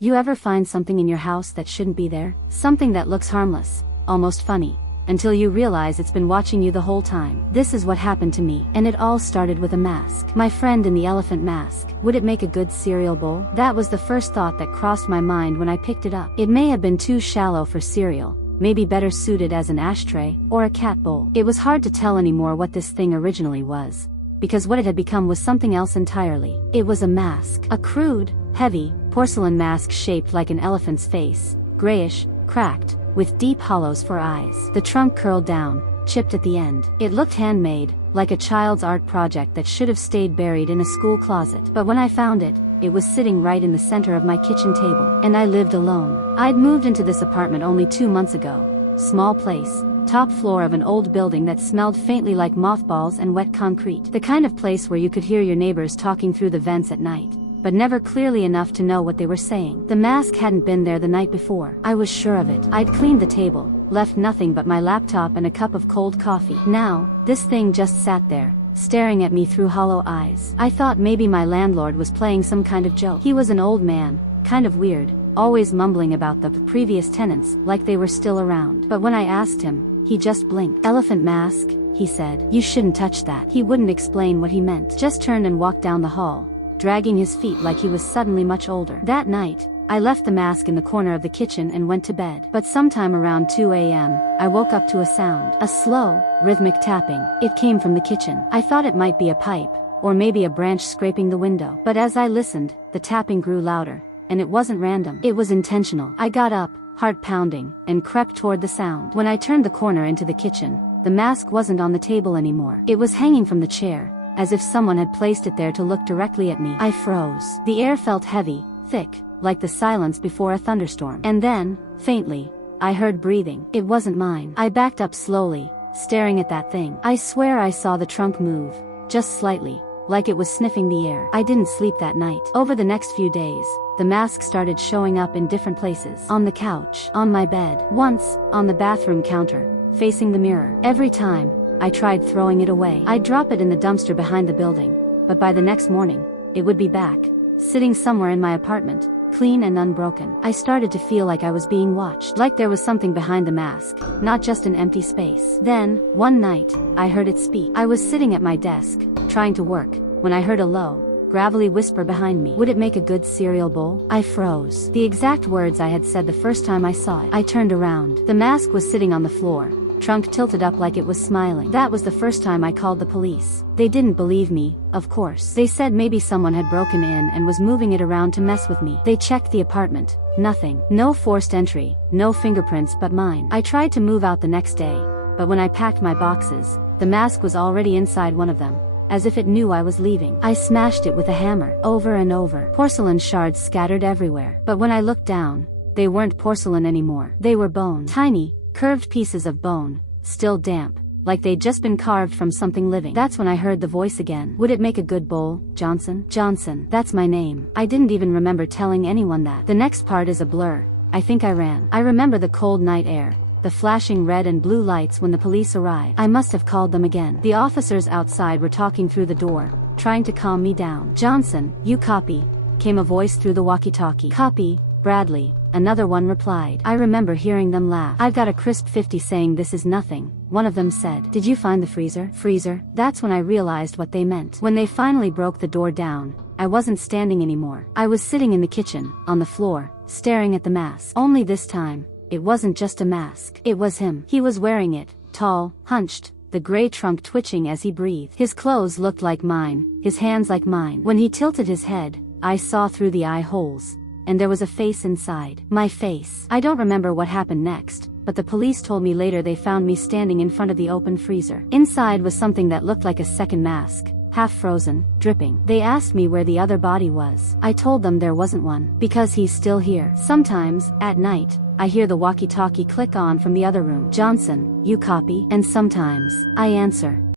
You ever find something in your house that shouldn't be there? Something that looks harmless, almost funny, until you realize it's been watching you the whole time. This is what happened to me, and it all started with a mask. My friend in the elephant mask. Would it make a good cereal bowl? That was the first thought that crossed my mind when I picked it up. It may have been too shallow for cereal, maybe better suited as an ashtray, or a cat bowl. It was hard to tell anymore what this thing originally was, because what it had become was something else entirely. It was a mask. A crude, heavy, porcelain mask shaped like an elephant's face, grayish, cracked, with deep hollows for eyes. The trunk curled down, chipped at the end. It looked handmade, like a child's art project that should have stayed buried in a school closet. But when I found it, it was sitting right in the center of my kitchen table. And I lived alone. I'd moved into this apartment only 2 months ago. Small place, top floor of an old building that smelled faintly like mothballs and wet concrete. The kind of place where you could hear your neighbors talking through the vents at night, but never clearly enough to know what they were saying. The mask hadn't been there the night before. I was sure of it. I'd cleaned the table, left nothing but my laptop and a cup of cold coffee. Now, this thing just sat there, staring at me through hollow eyes. I thought maybe my landlord was playing some kind of joke. He was an old man, kind of weird, always mumbling about the previous tenants, like they were still around. But when I asked him, he just blinked. "Elephant mask," he said. "You shouldn't touch that." He wouldn't explain what he meant, just turned and walked down the hall, dragging his feet like he was suddenly much older. That night, I left the mask in the corner of the kitchen and went to bed. But sometime around 2 a.m., I woke up to a sound. A slow, rhythmic tapping. It came from the kitchen. I thought it might be a pipe, or maybe a branch scraping the window. But as I listened, the tapping grew louder, and it wasn't random. It was intentional. I got up, heart pounding, and crept toward the sound. When I turned the corner into the kitchen, the mask wasn't on the table anymore. It was hanging from the chair, as if someone had placed it there to look directly at me. I froze. The air felt heavy, thick, like the silence before a thunderstorm. And then, faintly, I heard breathing. It wasn't mine. I backed up slowly, staring at that thing. I swear I saw the trunk move, just slightly, like it was sniffing the air. I didn't sleep that night. Over the next few days, the mask started showing up in different places. On the couch, on my bed, once, on the bathroom counter, facing the mirror. Every time I tried throwing it away, I'd drop it in the dumpster behind the building, but by the next morning, it would be back, sitting somewhere in my apartment, clean and unbroken. I started to feel like I was being watched, like there was something behind the mask, not just an empty space. Then, one night, I heard it speak. I was sitting at my desk, trying to work, when I heard a low, gravelly whisper behind me. "Would it make a good cereal bowl?" I froze. The exact words I had said the first time I saw it. I turned around. The mask was sitting on the floor, trunk tilted up like it was smiling. That was the first time I called the police. They didn't believe me, of course. They said maybe someone had broken in and was moving it around to mess with me. They checked the apartment. Nothing. No forced entry, no fingerprints but mine. I tried to move out the next day, but when I packed my boxes, the mask was already inside one of them, as if it knew I was leaving. I smashed it with a hammer, over and over. Porcelain shards scattered everywhere. But when I looked down, they weren't porcelain anymore. They were bone. Tiny, curved pieces of bone, still damp, like they'd just been carved from something living. That's when I heard the voice again. "Would it make a good bowl, Johnson?" Johnson, that's my name. I didn't even remember telling anyone that. The next part is a blur. I think I ran. I remember the cold night air, the flashing red and blue lights when the police arrived. I must have called them again. The officers outside were talking through the door, trying to calm me down. "Johnson, you copy?" came a voice through the walkie-talkie. "Copy, Bradley," another one replied. I remember hearing them laugh. "I've got a crisp 50 saying this is nothing," one of them said. "Did you find the freezer?" Freezer? That's when I realized what they meant. When they finally broke the door down, I wasn't standing anymore. I was sitting in the kitchen, on the floor, staring at the mask. Only this time, it wasn't just a mask. It was him. He was wearing it, tall, hunched, the gray trunk twitching as he breathed. His clothes looked like mine, his hands like mine. When he tilted his head, I saw through the eye holes, and there was a face inside. My face. I don't remember what happened next, but the police told me later they found me standing in front of the open freezer. Inside was something that looked like a second mask, half frozen, dripping. They asked me where the other body was. I told them there wasn't one, because he's still here. Sometimes, at night, I hear the walkie-talkie click on from the other room. "Johnson, you copy?" And sometimes, I answer,